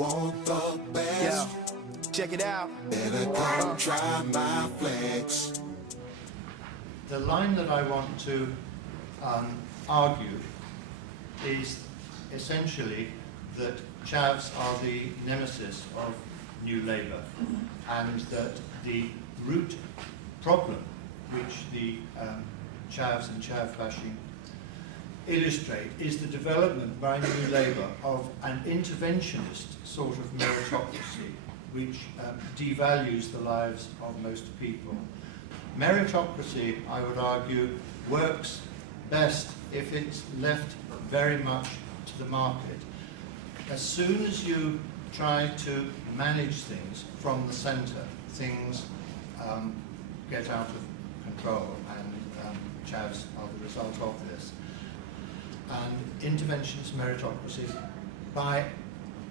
Want the best? Yo, check it out. Better come try my flex. The line that I want to argue is essentially that chavs are the nemesis of New Labour, and that the root problem which the chavs and chav bashing illustrate is the development by New Labour of an interventionist sort of meritocracy which devalues the lives of most people. Meritocracy, I would argue, works best if it's left very much to the market. As soon as you try to manage things from the centre, things get out of control, and chavs are the result of this. And interventionist meritocracy, by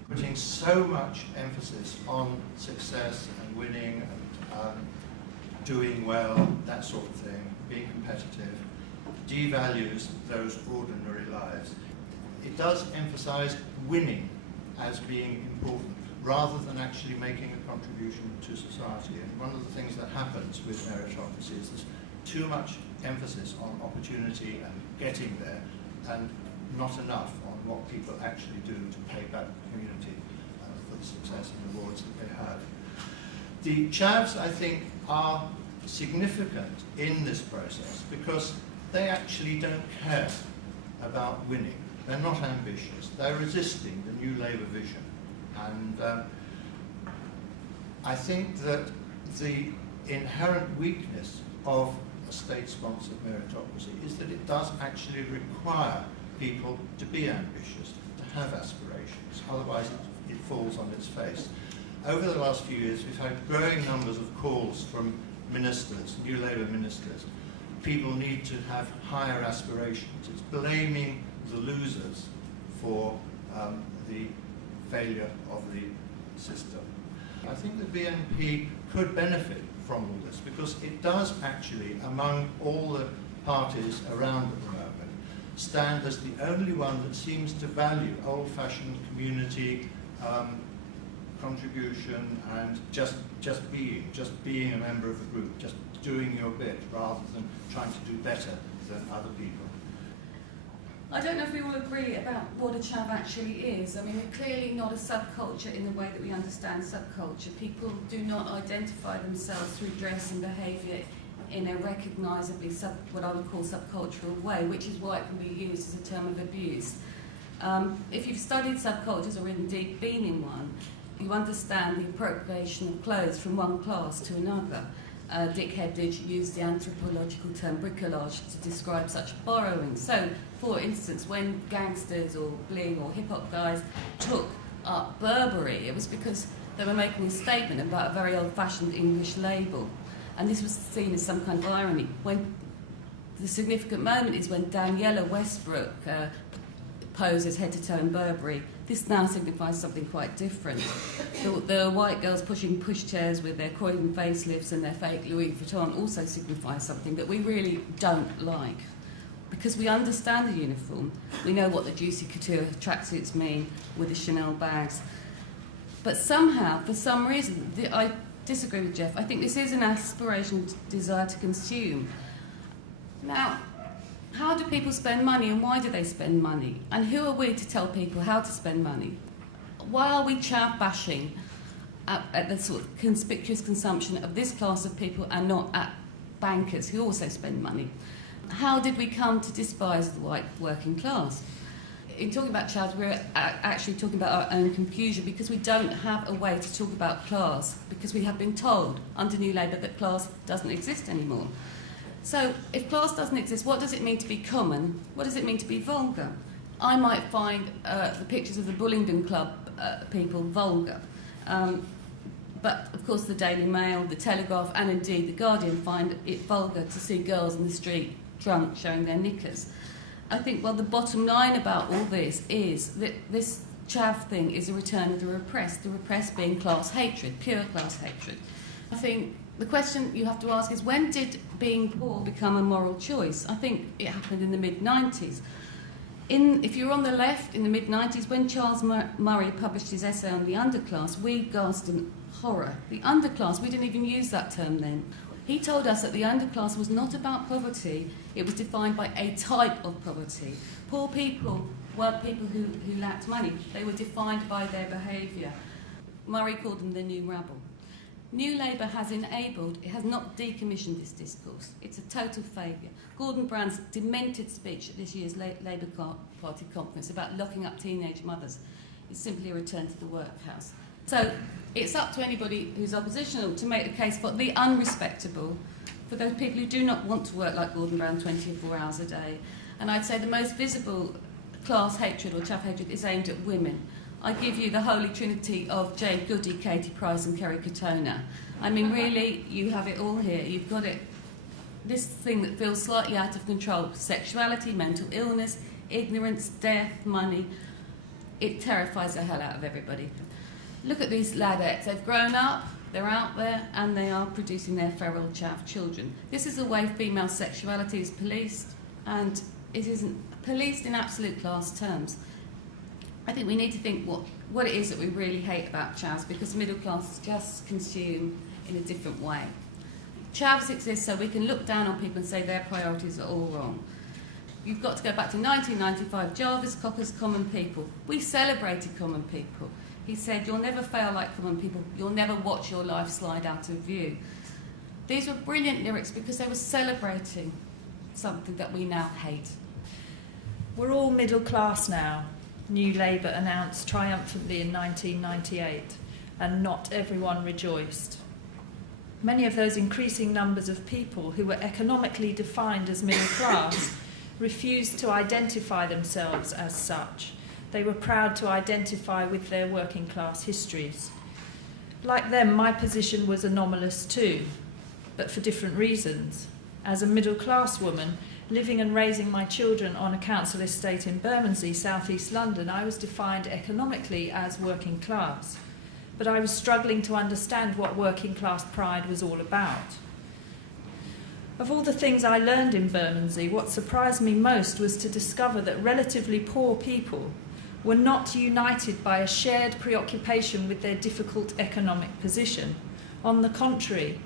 putting so much emphasis on success and winning and doing well, that sort of thing, being competitive, devalues those ordinary lives. It does emphasize winning as being important, rather than actually making a contribution to society. And one of the things that happens with meritocracy is there's too much emphasis on opportunity and getting there, and not enough on what people actually do to pay back the community for the success and rewards that they have. The chavs, I think, are significant in this process because they actually don't care about winning. They're not ambitious. They're resisting the New Labour vision. And I think that the inherent weakness of a state-sponsored meritocracy is that it does actually require people to be ambitious, to have aspirations. Otherwise, it falls on its face. Over the last few years, we've had growing numbers of calls from ministers, New Labour ministers. People need to have higher aspirations. It's blaming the losers for the failure of the system. I think the BNP could benefit from all this because it does actually, among all the parties around at the moment, stand as the only one that seems to value old-fashioned community contribution and just being a member of a group, just doing your bit rather than trying to do better than other people. I don't know if we all agree about what a chav actually is. I mean, we're clearly not a subculture in the way that we understand subculture. People do not identify themselves through dress and behaviour in a recognisably what I would call subcultural way, which is why it can be used as a term of abuse. If you've studied subcultures or indeed been in one, you understand the appropriation of clothes from one class to another. Dick Hebdige used the anthropological term bricolage to describe such borrowing. So, for instance, when gangsters or bling or hip-hop guys took up Burberry, it was because they were making a statement about a very old-fashioned English label. And this was seen as some kind of irony. When the significant moment is when Daniela Westbrook poses head-to-toe in Burberry. This now signifies something quite different. The white girls pushing pushchairs with their Croydon facelifts and their fake Louis Vuitton also signifies something that we really don't like. Because we understand the uniform, we know what the juicy couture tracksuits mean with the Chanel bags. But somehow, for some reason, I disagree with Jeff. I think this is an aspiration, desire to consume. Now, how do people spend money and why do they spend money? And who are we to tell people how to spend money? Why are we chav bashing at the sort of conspicuous consumption of this class of people and not at bankers who also spend money? How did we come to despise the white working class? In talking about chavs, we're actually talking about our own confusion because we don't have a way to talk about class because we have been told under New Labour that class doesn't exist anymore. So, if class doesn't exist, what does it mean to be common? What does it mean to be vulgar? I might find the pictures of the Bullingdon Club people vulgar. But, of course, the Daily Mail, the Telegraph, and indeed the Guardian find it vulgar to see girls in the street drunk showing their knickers. I think, well, the bottom line about all this is that this chav thing is a return of the repressed being class hatred, pure class hatred. I think the question you have to ask is, when did being poor become a moral choice? I think it happened in the mid-90s. if you're on the left in the mid-90s, when Charles Murray published his essay on the underclass, we gasped in horror. The underclass, we didn't even use that term then. He told us that the underclass was not about poverty, it was defined by a type of poverty. Poor people weren't people who lacked money, they were defined by their behaviour. Murray called them the new rabble. New Labour has enabled, it has not decommissioned this discourse. It's a total failure. Gordon Brown's demented speech at this year's Labour Party conference about locking up teenage mothers is simply a return to the workhouse. So it's up to anybody who's oppositional to make the case for the unrespectable, for those people who do not want to work like Gordon Brown 24 hours a day. And I'd say the most visible class hatred or chav hatred is aimed at women. I give you the holy trinity of Jane Goody, Katie Price and Kerry Katona. I mean, really, you have it all here. You've got it, this thing that feels slightly out of control. Sexuality, mental illness, ignorance, death, money. It terrifies the hell out of everybody. Look at these ladettes. They've grown up, they're out there, and they are producing their feral chav children. This is the way female sexuality is policed, and it isn't policed in absolute class terms. I think we need to think what it is that we really hate about chavs, because the middle class just consume in a different way. Chavs exist so we can look down on people and say their priorities are all wrong. You've got to go back to 1995, Jarvis Cocker's Common People. We celebrated common people. He said, you'll never fail like common people, you'll never watch your life slide out of view. These were brilliant lyrics because they were celebrating something that we now hate. We're all middle class now, New Labour announced triumphantly in 1998, and not everyone rejoiced. Many of those increasing numbers of people who were economically defined as middle class refused to identify themselves as such. They were proud to identify with their working class histories. Like them, my position was anomalous too, but for different reasons. As a middle class woman, living and raising my children on a council estate in Bermondsey, South East London, I was defined economically as working class. But I was struggling to understand what working class pride was all about. Of all the things I learned in Bermondsey, what surprised me most was to discover that relatively poor people were not united by a shared preoccupation with their difficult economic position. On the contrary,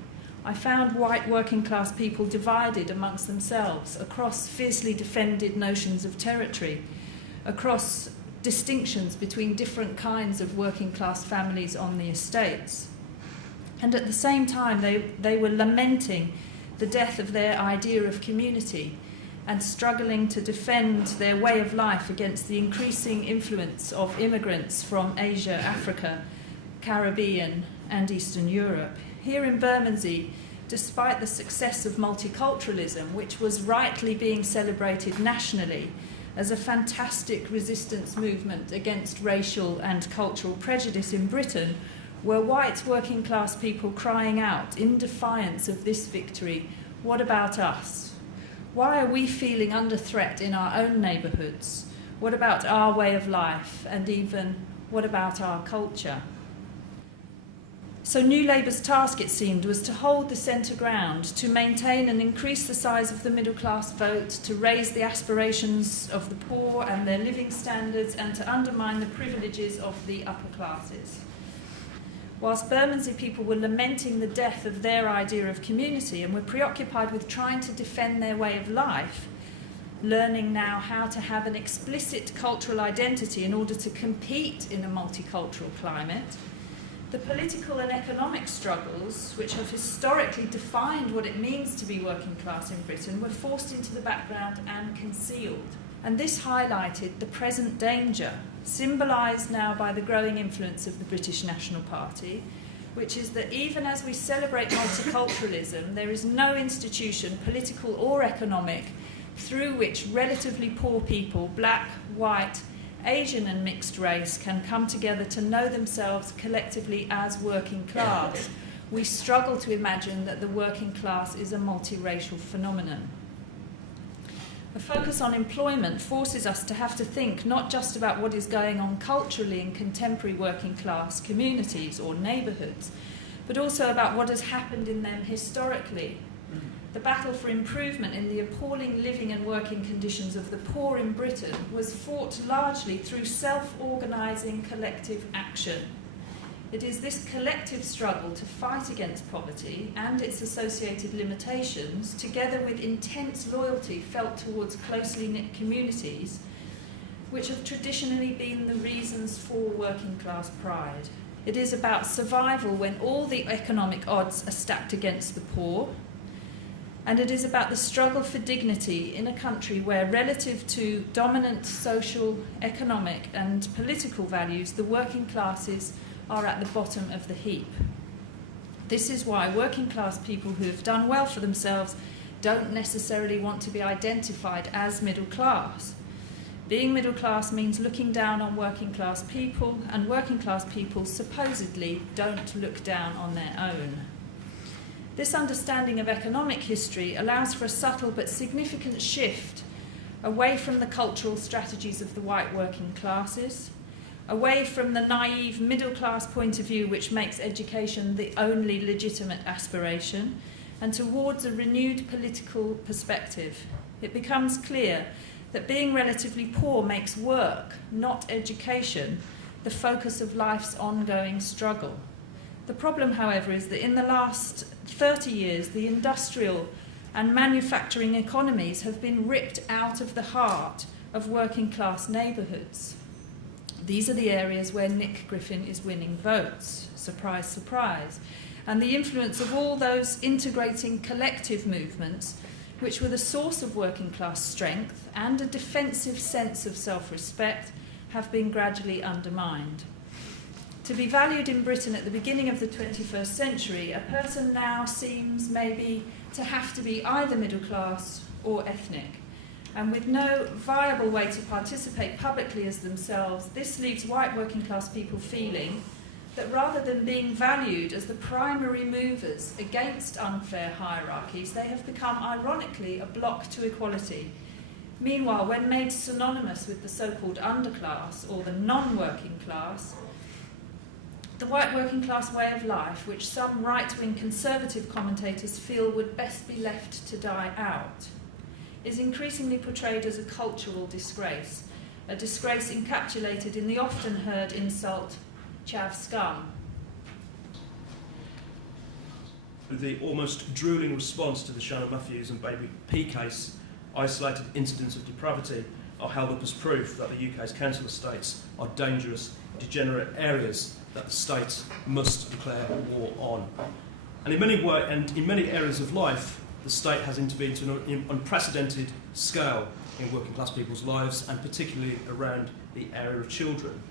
I found white working class people divided amongst themselves across fiercely defended notions of territory, across distinctions between different kinds of working class families on the estates. And at the same time, they were lamenting the death of their idea of community and struggling to defend their way of life against the increasing influence of immigrants from Asia, Africa, Caribbean, and Eastern Europe. Here in Bermondsey, despite the success of multiculturalism, which was rightly being celebrated nationally as a fantastic resistance movement against racial and cultural prejudice in Britain, were white working class people crying out in defiance of this victory, what about us? Why are we feeling under threat in our own neighbourhoods? What about our way of life? And even, what about our culture? So New Labour's task, it seemed, was to hold the centre ground, to maintain and increase the size of the middle class vote, to raise the aspirations of the poor and their living standards, and to undermine the privileges of the upper classes. Whilst Bermondsey people were lamenting the death of their idea of community and were preoccupied with trying to defend their way of life, learning now how to have an explicit cultural identity in order to compete in a multicultural climate, the political and economic struggles, which have historically defined what it means to be working class in Britain, were forced into the background and concealed. And this highlighted the present danger, symbolised now by the growing influence of the British National Party, which is that even as we celebrate multiculturalism, there is no institution, political or economic, through which relatively poor people, black, white, Asian and mixed race, can come together to know themselves collectively as working class. We struggle to imagine that the working class is a multiracial phenomenon. A focus on employment forces us to have to think not just about what is going on culturally in contemporary working class communities or neighbourhoods, but also about what has happened in them historically. The battle for improvement in the appalling living and working conditions of the poor in Britain was fought largely through self-organising collective action. It is this collective struggle to fight against poverty and its associated limitations, together with intense loyalty felt towards closely knit communities, which have traditionally been the reasons for working class pride. It is about survival when all the economic odds are stacked against the poor, and it is about the struggle for dignity in a country where, relative to dominant social, economic and political values, the working classes are at the bottom of the heap. This is why working class people who have done well for themselves don't necessarily want to be identified as middle class. Being middle class means looking down on working class people, and working class people supposedly don't look down on their own. This understanding of economic history allows for a subtle but significant shift away from the cultural strategies of the white working classes, away from the naive middle class point of view which makes education the only legitimate aspiration, and towards a renewed political perspective. It becomes clear that being relatively poor makes work, not education, the focus of life's ongoing struggle. The problem, however, is that in the last 30 years, the industrial and manufacturing economies have been ripped out of the heart of working class neighbourhoods. These are the areas where Nick Griffin is winning votes. Surprise, surprise. And the influence of all those integrating collective movements, which were the source of working class strength and a defensive sense of self-respect, have been gradually undermined. To be valued in Britain at the beginning of the 21st century, a person now seems maybe to have to be either middle class or ethnic. And with no viable way to participate publicly as themselves, this leaves white working class people feeling that rather than being valued as the primary movers against unfair hierarchies, they have become ironically a block to equality. Meanwhile, when made synonymous with the so-called underclass or the non-working class, the white working class way of life, which some right-wing conservative commentators feel would best be left to die out, is increasingly portrayed as a cultural disgrace, a disgrace encapsulated in the often heard insult, chav scum. The almost drooling response to the Shannon Matthews and Baby P case, isolated incidents of depravity are held up as proof that the UK's council estates are dangerous, degenerate areas that the state must declare war on. And in many areas of life, the state has intervened to an unprecedented scale in working class people's lives, and particularly around the area of children.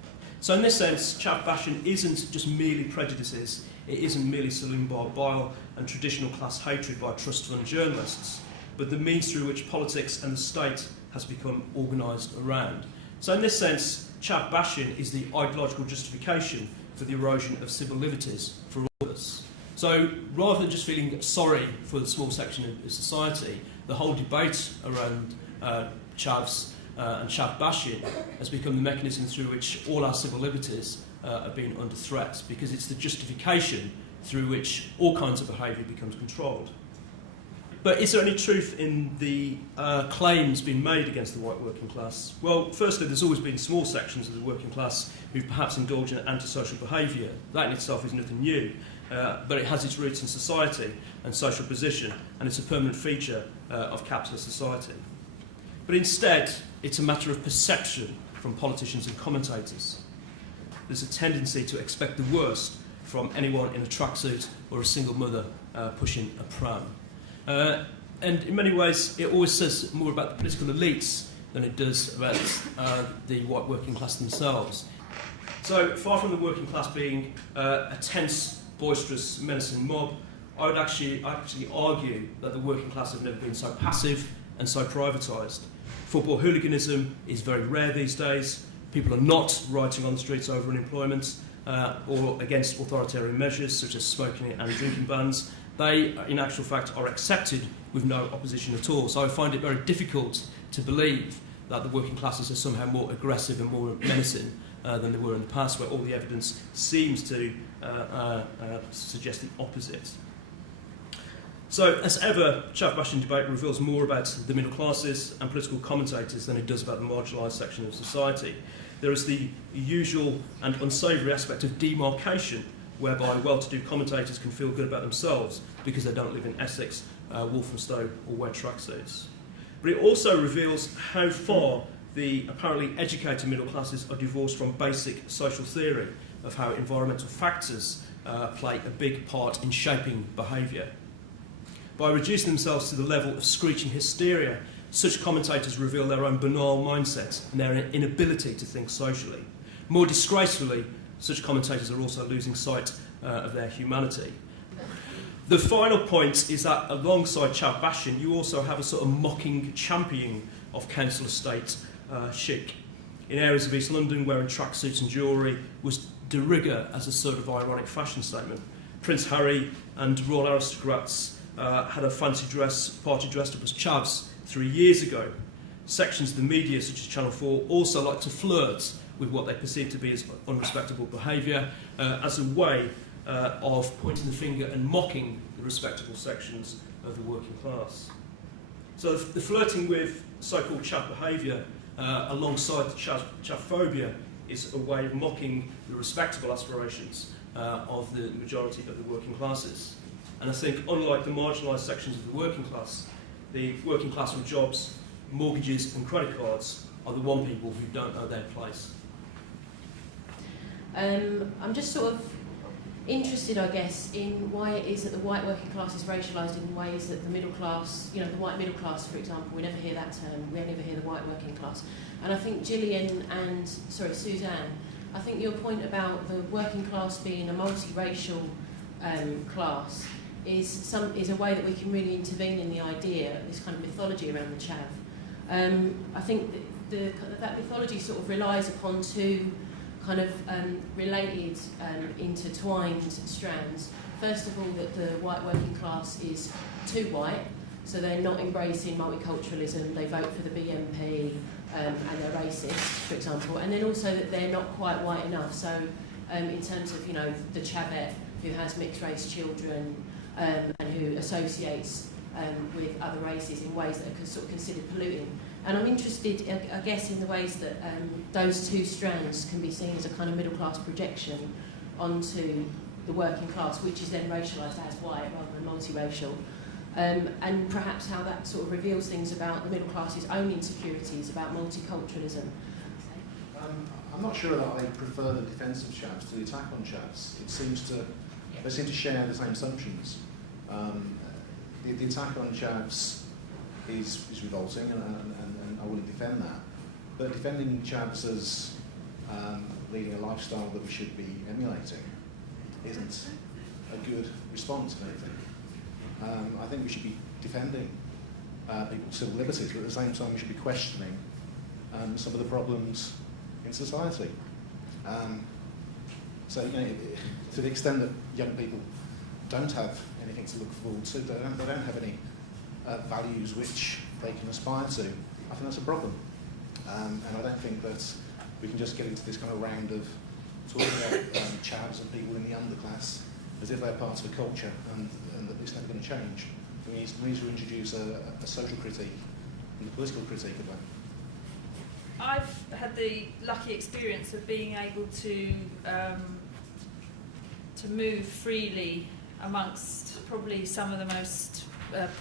So in this sense, chav bashing isn't just merely prejudices, it isn't merely saloon bar bile and traditional class hatred by trust fund journalists, but the means through which politics and the state has become organised around. So in this sense, chav bashing is the ideological justification for the erosion of civil liberties for all of us. So rather than just feeling sorry for the small section of society, the whole debate around chavs and chav bashing has become the mechanism through which all our civil liberties are being under threat, because it's the justification through which all kinds of behaviour becomes controlled. But is there any truth in the claims being made against the white working class? Well, firstly, there's always been small sections of the working class who perhaps indulge in antisocial behaviour. That in itself is nothing new, but it has its roots in society and social position, and it's a permanent feature of capitalist society. But instead, it's a matter of perception from politicians and commentators. There's a tendency to expect the worst from anyone in a tracksuit or a single mother pushing a pram. And in many ways, it always says more about the political elites than it does about the white working class themselves. So, far from the working class being a tense, boisterous, menacing mob, I would actually argue that the working class have never been so passive and so privatised. Football hooliganism is very rare these days. People are not rioting on the streets over unemployment or against authoritarian measures such as smoking and drinking bans. They, in actual fact, are accepted with no opposition at all. So I find it very difficult to believe that the working classes are somehow more aggressive and more menacing than they were in the past, where all the evidence seems to suggest the opposite. So, as ever, Chav Bashing debate reveals more about the middle classes and political commentators than it does about the marginalised section of society. There is the usual and unsavoury aspect of demarcation, whereby well-to-do commentators can feel good about themselves because they don't live in Essex, Walthamstow or wear tracksuits. But it also reveals how far the apparently educated middle classes are divorced from basic social theory of how environmental factors play a big part in shaping behaviour. By reducing themselves to the level of screeching hysteria, such commentators reveal their own banal mindset and their inability to think socially. More disgracefully, such commentators are also losing sight of their humanity. The final point is that alongside Chav Bashing, you also have a sort of mocking championing of council estate chic. In areas of East London, wearing tracksuits and jewellery was de rigueur as a sort of ironic fashion statement. Prince Harry and royal aristocrats had a fancy dress party dressed up as chavs 3 years ago. Sections of the media, such as Channel 4, also like to flirt with what they perceive to be as unrespectable behaviour as a way of pointing the finger and mocking the respectable sections of the working class. So the flirting with so-called chav behaviour alongside the chav-phobia is a way of mocking the respectable aspirations of the majority of the working classes. And I think, unlike the marginalised sections of the working class with jobs, mortgages and credit cards are the one people who don't know their place. I'm just sort of interested, I guess, in why it is that the white working class is racialised in ways that the middle class, the white middle class, for example, we never hear that term, we never hear the white working class. And I think Gillian and, Suzanne, I think your point about the working class being a multiracial class is a way that we can really intervene in the idea, this kind of mythology around the chav. I think that mythology sort of relies upon two kind of related, intertwined strands. First of all, that the white working class is too white, so they're not embracing multiculturalism, they vote for the BNP and they're racist, for example. And then also that they're not quite white enough, so in terms of, the chavette who has mixed race children and who associates with other races in ways that are sort of considered polluting. And I'm interested, I guess, in the ways that those two strands can be seen as a kind of middle-class projection onto the working class, which is then racialised as white rather than multiracial, and perhaps how that sort of reveals things about the middle class's own insecurities about multiculturalism. I'm not sure that I prefer the defence of chavs to the attack on chavs. They seem to share the same assumptions. The attack on chavs is revolting, and I wouldn't defend that. But defending chavs as leading a lifestyle that we should be emulating isn't a good response to anything. I think we should be defending people's civil liberties, but at the same time we should be questioning some of the problems in society. So, to the extent that young people don't have anything to look forward to, they don't have any values which they can aspire to, I think that's a problem. And I don't think that we can just get into this kind of round of talking about chavs and people in the underclass as if they're part of a culture and that it's never going to change. We need to introduce a social critique and a political critique of that. I've had the lucky experience of being able to move freely amongst probably some of the most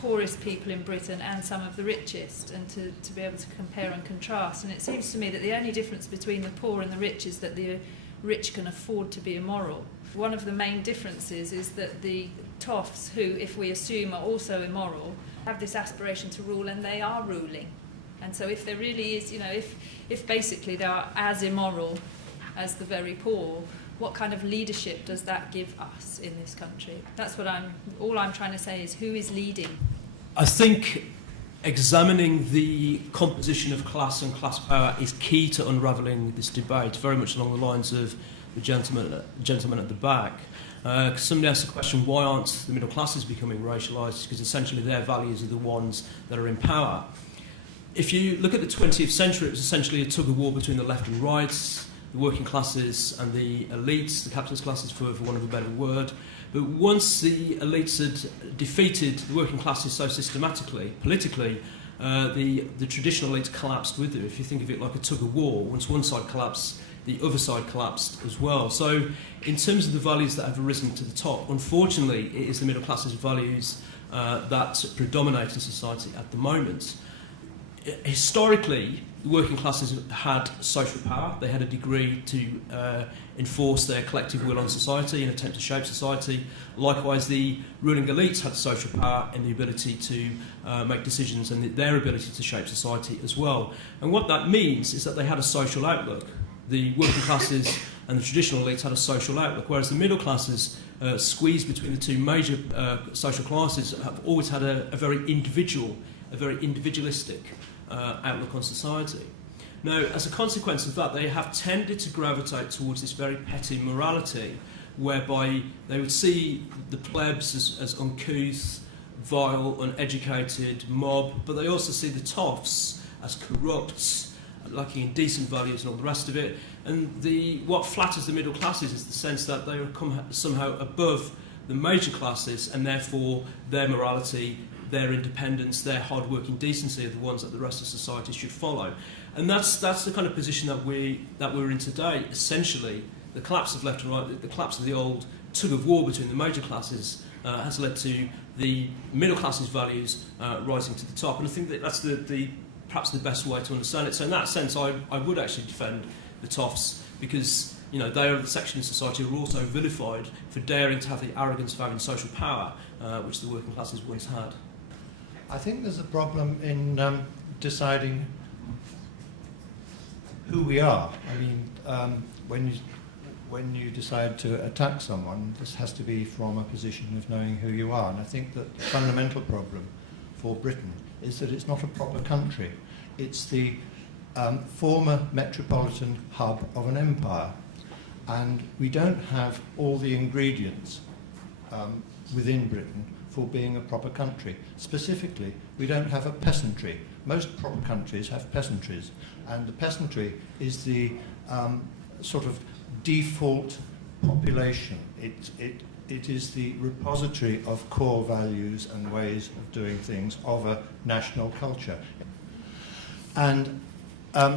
poorest people in Britain and some of the richest, and to be able to compare and contrast. And it seems to me that the only difference between the poor and the rich is that the rich can afford to be immoral. One of the main differences is that the toffs, who, if we assume, are also immoral, have this aspiration to rule, and they are ruling. And so if there really is, if basically they are as immoral as the very poor, what kind of leadership does that give us in this country? That's what all I'm trying to say is, who is leading? I think examining the composition of class and class power is key to unravelling this debate, very much along the lines of the gentleman at the back. Somebody asked the question, why aren't the middle classes becoming racialised? Because essentially their values are the ones that are in power. If you look at the 20th century, it was essentially a tug-of-war between the left and right. the working classes and the elites, the capitalist classes for want of a better word. But once the elites had defeated the working classes so systematically, politically, the traditional elites collapsed with it. If you think of it like a tug of war, once one side collapsed, the other side collapsed as well. So in terms of the values that have risen to the top, unfortunately it is the middle class's values that predominate in society at the moment. Historically, the working classes had social power. They had a degree to enforce their collective will on society and attempt to shape society. Likewise, the ruling elites had social power and the ability to make decisions and their ability to shape society as well. And what that means is that they had a social outlook. The working classes and the traditional elites had a social outlook, whereas the middle classes, squeezed between the two major social classes, have always had a very individualistic outlook on society. Now, as a consequence of that, they have tended to gravitate towards this very petty morality, whereby they would see the plebs as uncouth, vile, uneducated mob, but they also see the toffs as corrupt, lacking in decent values and all the rest of it. And what flatters the middle classes is the sense that they come somehow above the major classes, and therefore their morality, their independence, their hard-working decency are the ones that the rest of society should follow. And that's the kind of position that we're in today. Essentially, the collapse of left and right, the collapse of the old tug of war between the major classes has led to the middle class's values rising to the top. And I think that that's perhaps the best way to understand it. So in that sense, I would actually defend the toffs, because they are the section of society who are also vilified for daring to have the arrogance of having social power, which the working classes once had. I think there's a problem in deciding who we are. I mean, when you decide to attack someone, this has to be from a position of knowing who you are. And I think that the fundamental problem for Britain is that it's not a proper country. It's the former metropolitan hub of an empire. And we don't have all the ingredients within Britain for being a proper country. Specifically, we don't have a peasantry. Most proper countries have peasantries, and the peasantry is the sort of default population. It is the repository of core values and ways of doing things of a national culture. And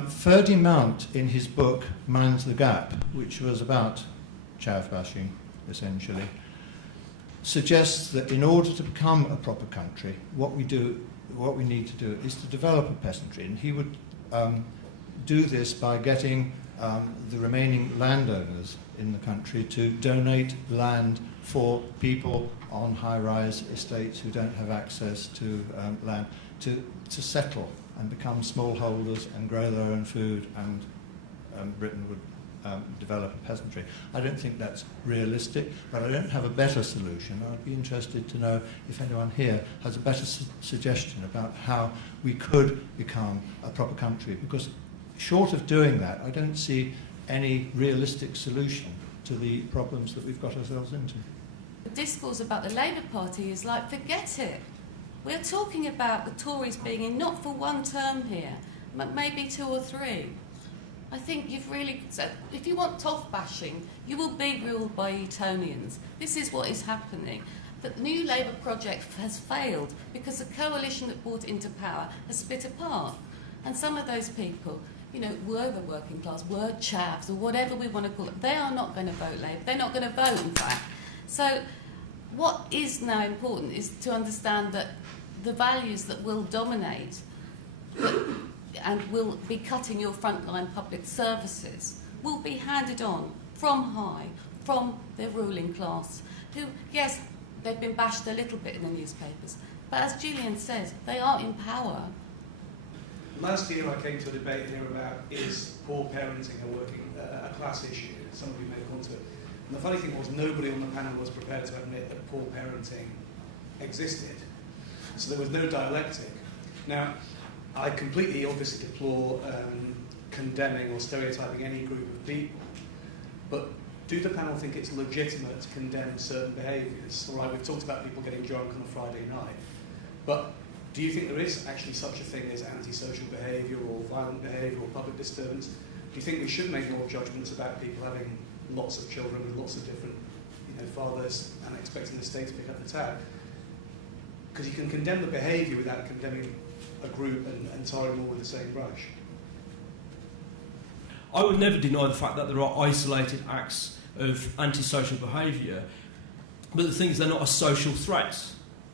Ferdinand, in his book Mind the Gap, which was about Chav Bashing, essentially, suggests that in order to become a proper country, what we need to do is to develop a peasantry. And he would do this by getting the remaining landowners in the country to donate land for people on high-rise estates who don't have access to land to settle and become smallholders and grow their own food, and Britain would develop a peasantry. I don't think that's realistic, but I don't have a better solution. I'd be interested to know if anyone here has a better suggestion about how we could become a proper country, because short of doing that, I don't see any realistic solution to the problems that we've got ourselves into. The discourse about the Labour Party is like, forget it. We're talking about the Tories being in not for one term here, but maybe 2 or 3. I think you've really said, if you want Chav Bashing, you will be ruled by Etonians. This is what is happening. The new Labour project has failed because the coalition that brought it into power has split apart. And some of those people, were the working class, were chavs, or whatever we want to call it. They are not going to vote Labour. They're not going to vote, in fact. So what is now important is to understand that the values that will dominate and will be cutting your frontline public services will be handed on from high, from the ruling class, who, yes, they've been bashed a little bit in the newspapers, but as Julian says, they are in power. Last year I came to a debate here about, is poor parenting a class issue? Some of you may have gone to it. And the funny thing was, nobody on the panel was prepared to admit that poor parenting existed. So there was no dialectic. Now, I completely obviously deplore condemning or stereotyping any group of people, but do the panel think it's legitimate to condemn certain behaviours? All right, we've talked about people getting drunk on a Friday night, but do you think there is actually such a thing as antisocial behaviour or violent behaviour or public disturbance? Do you think we should make moral judgments about people having lots of children with lots of different fathers and expecting the state to pick up the tab? Because you can condemn the behaviour without condemning a group and tarring them all with the same brush. I would never deny the fact that there are isolated acts of antisocial behaviour, but the thing is they're not a social threat.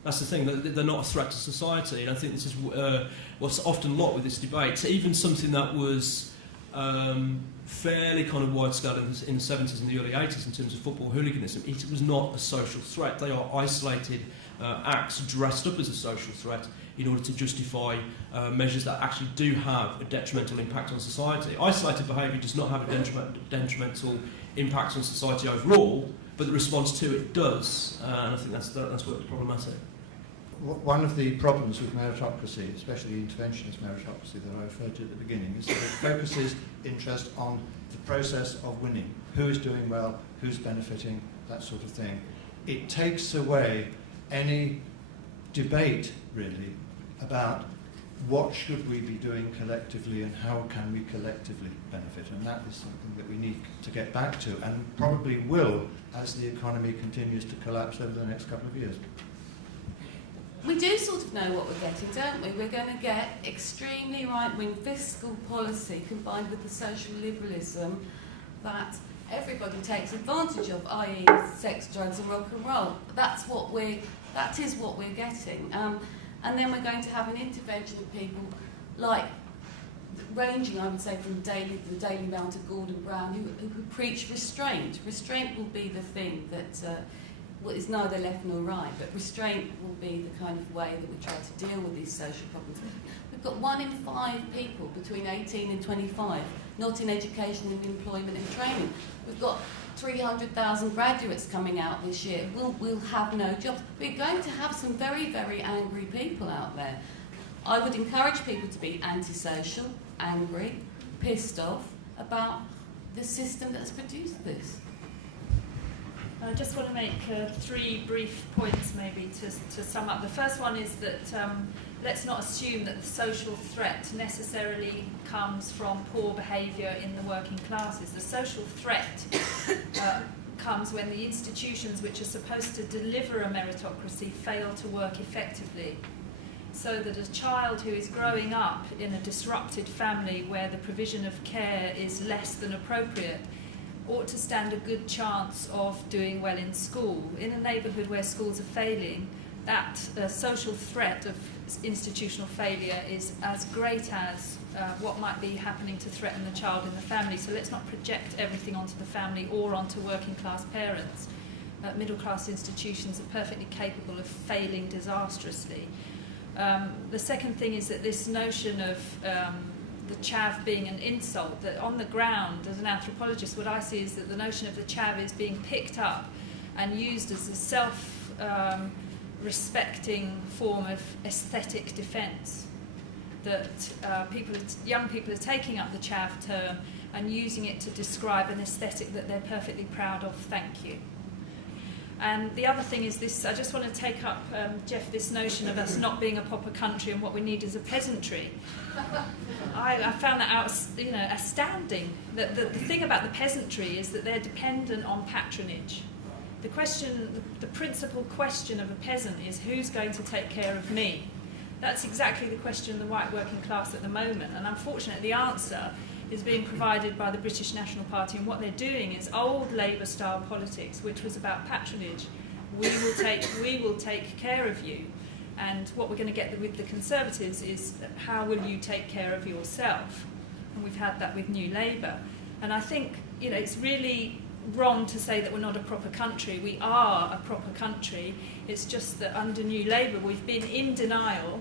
That's the thing, they're not a threat to society, and I think this is what's often lost with this debate. So even something that was fairly kind of wide-scale in the 70s and the early 80s in terms of football hooliganism, it was not a social threat. They are isolated acts dressed up as a social threat in order to justify measures that actually do have a detrimental impact on society. Isolated behaviour does not have a detrimental impact on society overall, but the response to it does, and I think that's what's problematic. One of the problems with meritocracy, especially interventionist meritocracy that I referred to at the beginning, is that it focuses interest on the process of winning. Who is doing well, who's benefiting, that sort of thing. It takes away any debate, really, about what should we be doing collectively and how can we collectively benefit. And that is something that we need to get back to, and probably will as the economy continues to collapse over the next couple of years. We do sort of know what we're getting, don't we? We're going to get extremely right-wing fiscal policy combined with the social liberalism that everybody takes advantage of, i.e. sex, drugs and rock and roll. That is what we're getting. And then we're going to have an intervention of people like, ranging, I would say, from the Daily Mail to Gordon Brown, who preach restraint. Restraint will be the thing that is neither left nor right, but restraint will be the kind of way that we try to deal with these social problems. We've got 1 in 5 people between 18 and 25 not in education and employment and training. We've got 300,000 graduates coming out this year. We'll have no jobs. We're going to have some very, very angry people out there. I would encourage people to be antisocial, angry, pissed off about the system that's produced this. I just want to make 3 brief points maybe to sum up. The first one is that let's not assume that the social threat necessarily comes from poor behaviour in the working classes. The social threat comes when the institutions which are supposed to deliver a meritocracy fail to work effectively. So that a child who is growing up in a disrupted family where the provision of care is less than appropriate ought to stand a good chance of doing well in school. In a neighbourhood where schools are failing, that social threat of institutional failure is as great as what might be happening to threaten the child in the family. So let's not project everything onto the family or onto working class parents. Middle class institutions are perfectly capable of failing disastrously. The second thing is that this notion of the chav being an insult, that on the ground, as an anthropologist, what I see is that the notion of the chav is being picked up and used as a self-respecting form of aesthetic defence. That young people are taking up the chav term and using it to describe an aesthetic that they're perfectly proud of. Thank you. And the other thing is this, I just want to take up, Jeff, this notion of us not being a proper country and what we need is a peasantry. I found that astounding. That the thing about the peasantry is that they're dependent on patronage. The principal question of a peasant is who's going to take care of me? That's exactly the question of the white working class at the moment. And unfortunately, the answer is being provided by the British National Party, and what they're doing is old Labour-style politics, which was about patronage. We will take care of you, and what we're going to get with the Conservatives is how will you take care of yourself? And we've had that with New Labour, and I think it's really wrong to say that we're not a proper country. We are a proper country. It's just that under New Labour we've been in denial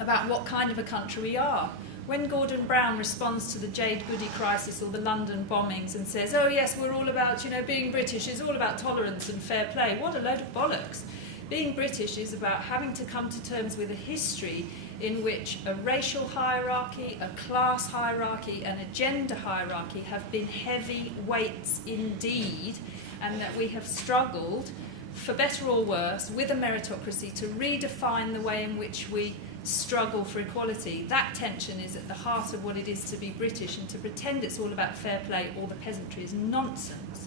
about what kind of a country we are. When Gordon Brown responds to the Jade Goody crisis or the London bombings and says, oh yes, we're all about, being British is all about tolerance and fair play, what a load of bollocks. Being British is about having to come to terms with a history in which a racial hierarchy, a class hierarchy and a gender hierarchy have been heavy weights indeed, and that we have struggled, for better or worse, with a meritocracy to redefine the way in which we struggle for equality. That tension is at the heart of what it is to be British, and to pretend it's all about fair play or the peasantry is nonsense.